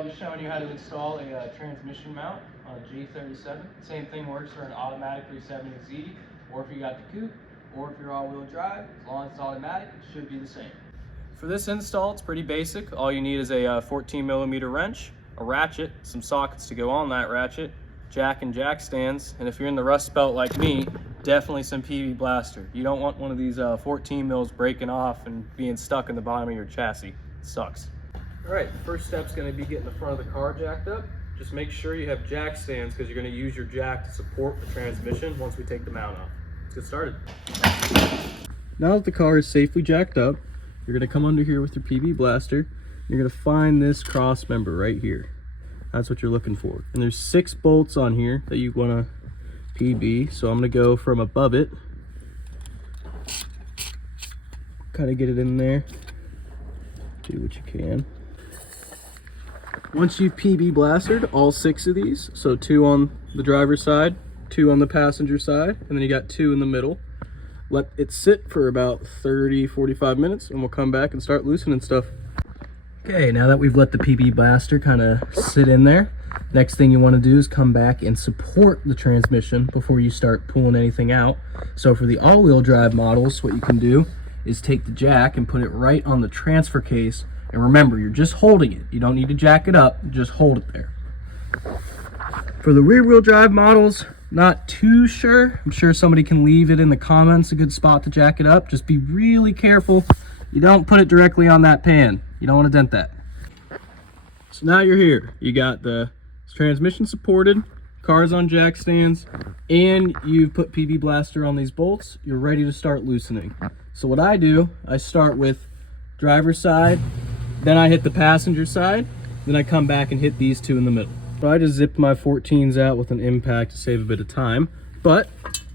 I'll be showing you how to install a transmission mount on a G37. Same thing works for an automatic 370Z, or if you got the coupe, or if you're all-wheel drive. As long as it's automatic, it should be the same. For this install, it's pretty basic. All you need is a 14mm wrench, a ratchet, some sockets to go on that ratchet, jack and jack stands, and if you're in the Rust Belt like me, definitely some PB blaster. You don't want one of these 14 mils breaking off and being stuck in the bottom of your chassis. It sucks. All right, the first step's gonna be getting the front of the car jacked up. Just make sure you have jack stands because you're gonna use your jack to support the transmission once we take the mount off. Let's get started. Now that the car is safely jacked up, you're gonna come under here with your PB blaster. You're gonna find this cross member right here. That's what you're looking for. And there's 6 bolts on here that you wanna PB. So I'm gonna go from above it, kind of get it in there, do what you can. Once you've PB blasted all 6 of these, so 2 on the driver's side, 2 on the passenger side, and then you got 2 in the middle. Let it sit for about 30-45 minutes and we'll come back and start loosening stuff. Okay, now that we've let the PB blaster kind of sit in there, next thing you want to do is come back and support the transmission before you start pulling anything out. So for the all-wheel drive models, what you can do is take the jack and put it right on the transfer case. And remember, you're just holding it. You don't need to jack it up, just hold it there. For the rear-wheel drive models, not too sure. I'm sure somebody can leave it in the comments, a good spot to jack it up. Just be really careful. You don't put it directly on that pan. You don't want to dent that. So now you're here. You got the transmission supported, cars on jack stands, and you've put PB blaster on these bolts. You're ready to start loosening. So what I do, I start with driver's side, then I hit the passenger side, then I come back and hit these 2 in the middle. So I just zipped my 14s out with an impact to save a bit of time, but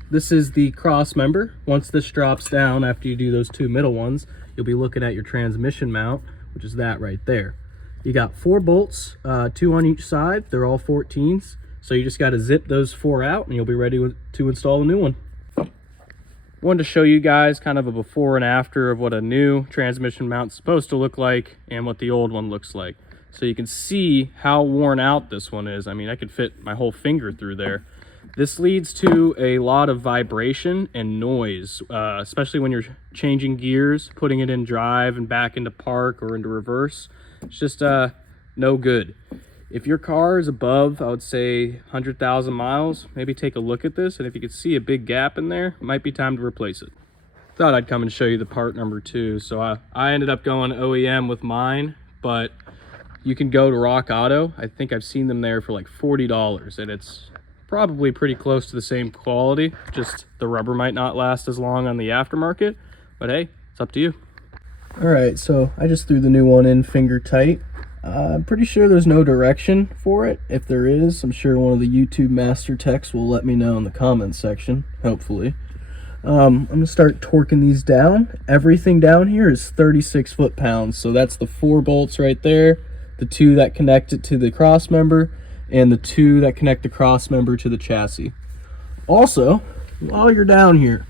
this is the cross member. Once this drops down after you do those 2 middle ones, you'll be looking at your transmission mount, which is that right there. You got 4 bolts, 2 on each side. They're all 14s. So you just got to zip those 4 out and you'll be ready to install a new one. Wanted to show you guys kind of a before and after of what a new transmission mount is supposed to look like and what the old one looks like. So you can see how worn out this one is. I mean, I could fit my whole finger through there. This leads to a lot of vibration and noise, especially when you're changing gears, putting it in drive and back into park or into reverse. It's just no good. If your car is above, I would say 100,000 miles, maybe take a look at this, and if you can see a big gap in there, it might be time to replace it. Thought I'd come and show you the part number 2. So I ended up going OEM with mine, but you can go to Rock Auto. I think I've seen them there for like $40, and it's probably pretty close to the same quality, just the rubber might not last as long on the aftermarket, but hey, it's up to you. All right, so I just threw the new one in finger tight. I'm pretty sure there's no direction for it. If there is, I'm sure one of the YouTube master techs will let me know in the comments section, hopefully. I'm gonna start torquing these down. Everything down here is 36 foot-pounds, so that's the 4 bolts right there, the 2 that connect it to the cross member, and the 2 that connect the cross member to the chassis. Also, while you're down here,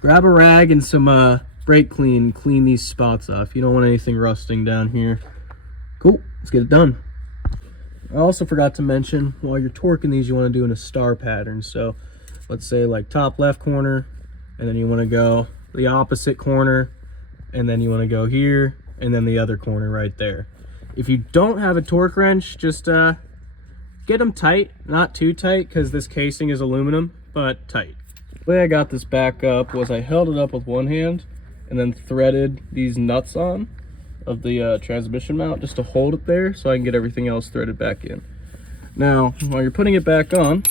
grab a rag and some brake clean these spots off. You don't want anything rusting down here. Cool, let's get it done. I also forgot to mention, while you're torquing these, you want to do in a star pattern. So let's say like top left corner, and then you want to go the opposite corner, and then you want to go here, and then the other corner right there. If you don't have a torque wrench, just get them tight, not too tight because this casing is aluminum, but tight. The way I got this back up was I held it up with one hand and then threaded these nuts on of the transmission mount just to hold it there so I can get everything else threaded back in. Now, while you're putting it back on,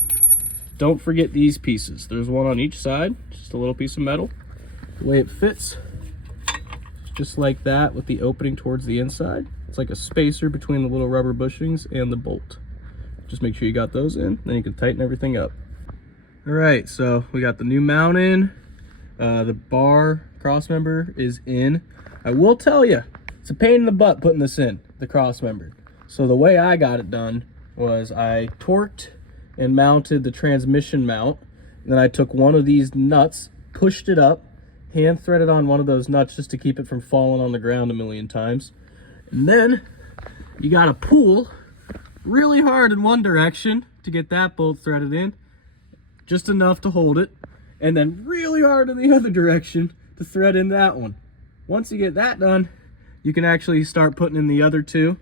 don't forget these pieces. There's one on each side, just a little piece of metal. The way it fits, just like that with the opening towards the inside. It's like a spacer between the little rubber bushings and the bolt. Just make sure you got those in, then you can tighten everything up. All right, so we got the new mount in. The bar cross member is in. I will tell you, it's a pain in the butt putting this in, the cross member. So the way I got it done was I torqued and mounted the transmission mount. And then I took one of these nuts, pushed it up, hand threaded on one of those nuts just to keep it from falling on the ground a million times. And then you gotta pull really hard in one direction to get that bolt threaded in, just enough to hold it, and then really hard in the other direction to thread in that one. Once you get that done, you can actually start putting in the other two.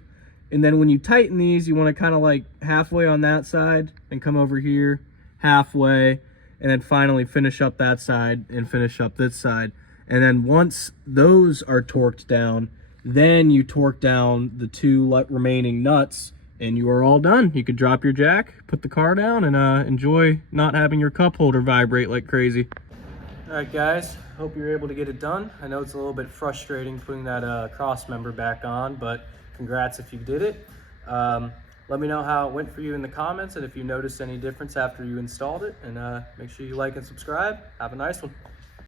And then when you tighten these, you want to kind of like halfway on that side and come over here halfway, and then finally finish up that side and finish up this side. And then once those are torqued down, then you torque down the two remaining nuts and you are all done. You can drop your jack, put the car down, and enjoy not having your cup holder vibrate like crazy. All right, guys, hope you're able to get it done. I know it's a little bit frustrating putting that cross member back on, but congrats if you did it. Let me know how it went for you in the comments and if you noticed any difference after you installed it, and make sure you like and subscribe. Have a nice one.